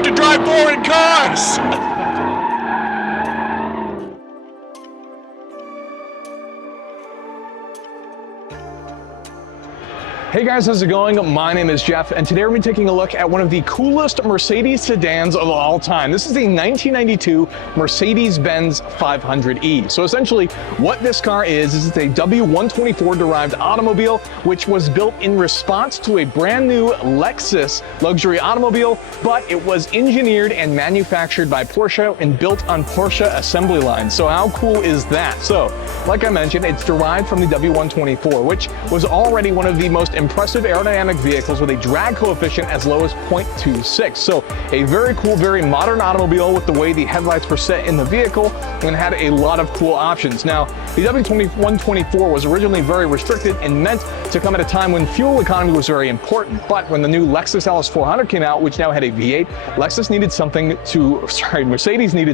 hard to drive foreign cars. Hey guys, how's it going? My name is Jeff, and today we're going to be taking a look at one of the coolest Mercedes sedans of all time. This is the 1992 Mercedes-Benz 500E. So essentially, what this car is it's a W124 derived automobile, which was built in response to a brand new Lexus luxury automobile, but it was engineered and manufactured by Porsche and built on Porsche assembly lines. So how cool is that? So, like I mentioned, it's derived from the W124, which was already one of the most impressive aerodynamic vehicles with a drag coefficient as low as 0.26. So a very cool, very modern automobile with the way the headlights were set in the vehicle and had a lot of cool options. Now, the W124 was originally very restricted and meant to come at a time when fuel economy was very important. But when the new Lexus LS400 came out, which now had a V8, Mercedes needed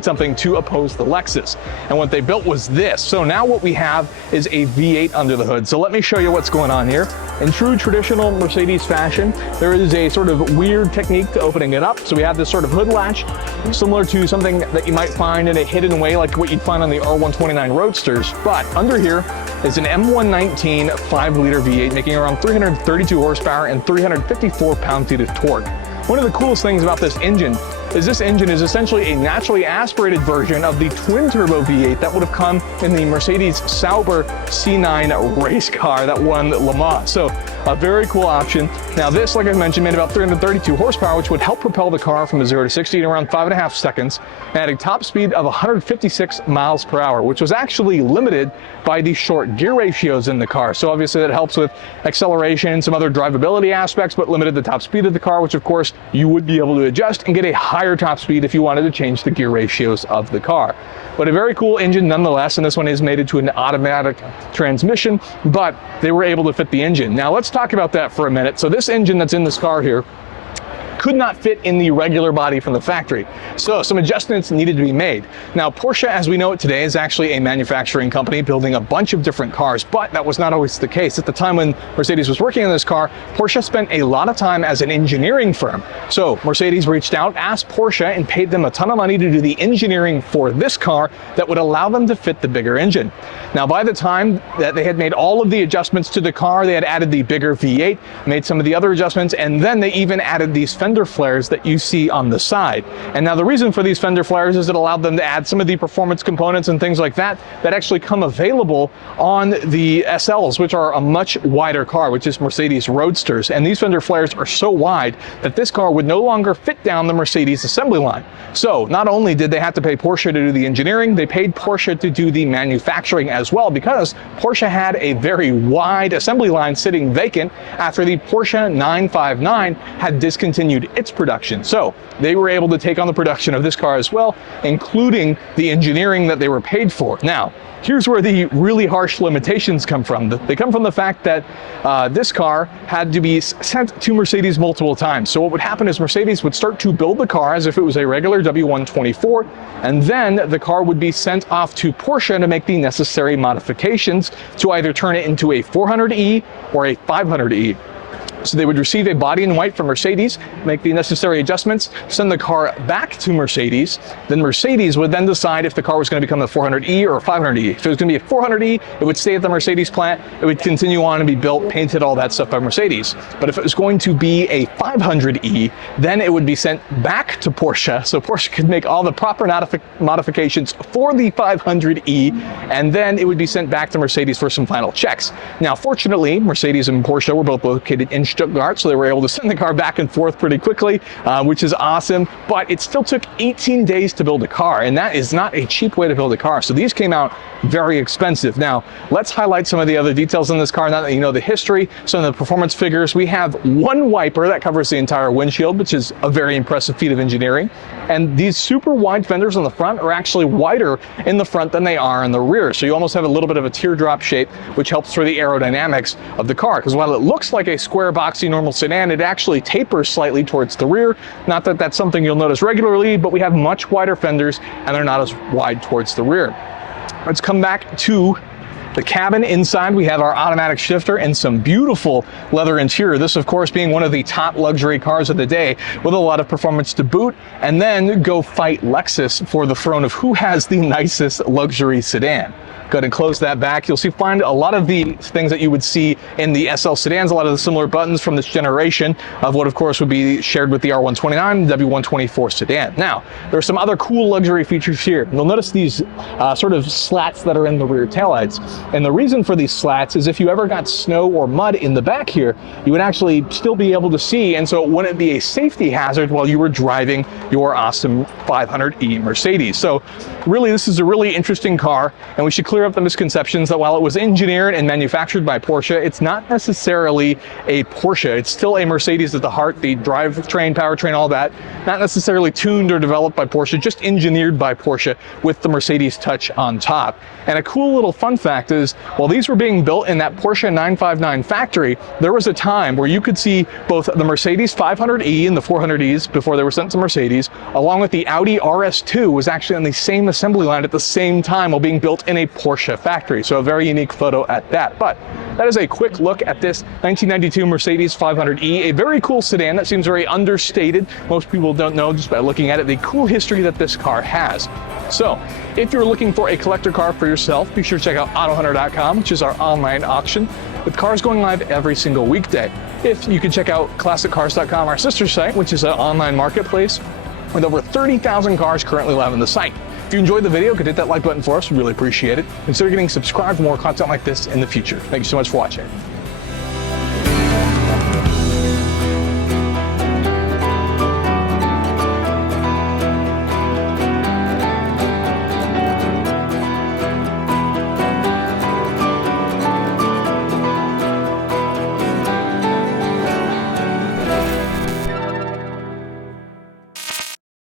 something to oppose the Lexus. And what they built was this. So now what we have is a V8 under the hood. So let me show you what's going on here. In true traditional Mercedes fashion, there is a sort of weird technique to opening it up. So we have this sort of hood latch, similar to something that you might find in a hidden way, like what you'd find on the R129 Roadsters. But under here is an M119 5-liter V8, making around 332 horsepower and 354 pound-feet of torque. One of the coolest things about this engine is essentially a naturally aspirated version of the twin-turbo V8 that would have come in the Mercedes Sauber C9 race car that won Le Mans. So a very cool option. Now this, like I mentioned, made about 332 horsepower, which would help propel the car from 0 to 60 in around 5.5 seconds, and had a top speed of 156 miles per hour, which was actually limited by the short gear ratios in the car. So obviously that helps with acceleration and some other drivability aspects, but limited the top speed of the car, which of course you would be able to adjust and get a higher top speed if you wanted to change the gear ratios of the car. But a very cool engine nonetheless, and this one is mated to an automatic transmission, but they were able to fit the engine. Now let's talk about that for a minute. So this engine that's in this car here could not fit in the regular body from the factory. So some adjustments needed to be made. Now Porsche, as we know it today, is actually a manufacturing company building a bunch of different cars, but that was not always the case. At the time when Mercedes was working on this car, Porsche spent a lot of time as an engineering firm. So Mercedes reached out, asked Porsche, and paid them a ton of money to do the engineering for this car that would allow them to fit the bigger engine. Now by the time that they had made all of the adjustments to the car, they had added the bigger V8, made some of the other adjustments, and then they even added these fender flares that you see on the side. And now the reason for these fender flares is it allowed them to add some of the performance components and things like that that actually come available on the SLs, which are a much wider car, which is Mercedes Roadsters. And these fender flares are so wide that this car would no longer fit down the Mercedes assembly line. So not only did they have to pay Porsche to do the engineering, they paid Porsche to do the manufacturing as well, because Porsche had a very wide assembly line sitting vacant after the Porsche 959 had discontinued its production. So they were able to take on the production of this car as well, including the engineering that they were paid for. Now, here's where the really harsh limitations come from. They come from the fact that this car had to be sent to Mercedes multiple times. So what would happen is Mercedes would start to build the car as if it was a regular W124, and then the car would be sent off to Porsche to make the necessary modifications to either turn it into a 400E or a 500E. So they would receive a body in white from Mercedes, make the necessary adjustments, send the car back to Mercedes. Then Mercedes would then decide if the car was going to become a 400E or a 500E. If it was going to be a 400E, it would stay at the Mercedes plant. It would continue on and be built, painted, all that stuff by Mercedes. But if it was going to be a 500E, then it would be sent back to Porsche, so Porsche could make all the proper modifications for the 500E, and then it would be sent back to Mercedes for some final checks. Now, fortunately, Mercedes and Porsche were both located in Stuttgart, so they were able to send the car back and forth pretty quickly, which is awesome. But it still took 18 days to build a car, and that is not a cheap way to build a car. So these came out very expensive. Now, let's highlight some of the other details in this car now that you know the history, some of the performance figures. We have one wiper that covers the entire windshield, which is a very impressive feat of engineering. And these super wide fenders on the front are actually wider in the front than they are in the rear. So you almost have a little bit of a teardrop shape, which helps for the aerodynamics of the car. Because while it looks like a square, boxy, normal sedan, it actually tapers slightly towards the rear. Not that that's something you'll notice regularly, but we have much wider fenders and they're not as wide towards the rear. Let's come back to The cabin inside, we have our automatic shifter and some beautiful leather interior. This, of course, being one of the top luxury cars of the day with a lot of performance to boot. And then go fight Lexus for the throne of who has the nicest luxury sedan. Go ahead and close that back. You'll find a lot of the things that you would see in the SL sedans, a lot of the similar buttons from this generation of what, of course, would be shared with the R129 and W124 sedan. Now, there are some other cool luxury features here. You'll notice these sort of slats that are in the rear taillights. And the reason for these slats is if you ever got snow or mud in the back here, you would actually still be able to see, and so it wouldn't be a safety hazard while you were driving your awesome 500E Mercedes. So really, this is a really interesting car, and we should clear up the misconceptions that while it was engineered and manufactured by Porsche, it's not necessarily a Porsche. It's still a Mercedes at the heart, the drivetrain, powertrain, all that. Not necessarily tuned or developed by Porsche, just engineered by Porsche with the Mercedes touch on top. And a cool little fun fact is, while these were being built in that Porsche 959 factory, there was a time where you could see both the Mercedes 500E and the 400Es before they were sent to Mercedes, along with the Audi RS2 was actually on the same assembly line at the same time while being built in a Porsche factory. So a very unique photo at that. But that is a quick look at this 1992 Mercedes 500E, a very cool sedan that seems very understated. Most people don't know just by looking at it the cool history that this car has. So if you're looking for a collector car for yourself, be sure to check out autohunter.com, which is our online auction with cars going live every single weekday. If you can check out ClassicCars.com, our sister site, which is an online marketplace with over 30,000 cars currently live on the site. If you enjoyed the video, could hit that like button for us. We really appreciate it. Consider getting subscribed for more content like this in the future. Thank you so much for watching.